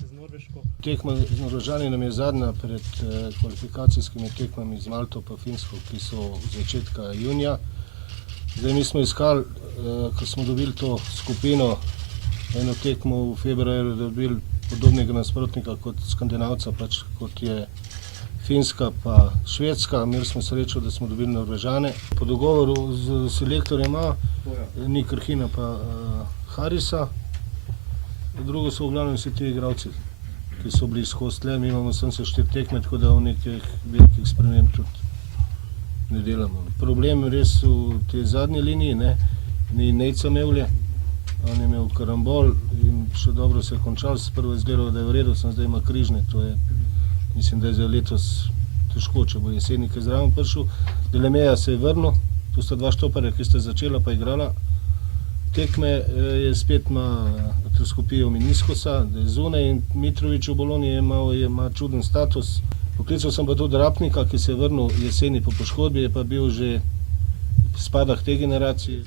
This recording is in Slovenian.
tekmece z Norveško. Tekma z Norvežani nam je zadnja pred kvalifikacijskimi tekmami z Malto pa Finsko, ki so v začetka junija. Zdaj mi smo iskali, ko smo dobili to skupino, eno tekmo v februarju, dobili podobnega nasprotnika kot Skandinavca, pač kot je Finska pa Švedska. Imeli smo srečo, da smo dobili Norvežane. Po dogovoru z selektorjem ni Krhina pa Harisa. Drugo so v glavnem vsi ti igralci, ki so bili skozi tle. Mi imamo sem se 4 tekme, tako da v nekih velikih sprememb tudi ne delamo. Problem res v tej zadnji liniji, ni Nejca Mevlje, on je imel karambol in še dobro se je končal. Sprva je izgledalo, da je v redu, zdaj ima križne, to je, mislim, da je za letos težko, če bo jeseni kaj zraven prišel. Delemeja se je vrnil, tu sta 2 štoperja, ki sta začela pa igrala tekme, je spet ima artroskopijo meniskosa, da je zunaj, in Mitrović v Bologni ima čuden status. Poklical sem pa tudi Rapnika, ki se je vrnil jeseni po poškodbi, je pa bil že v spadah te generacije.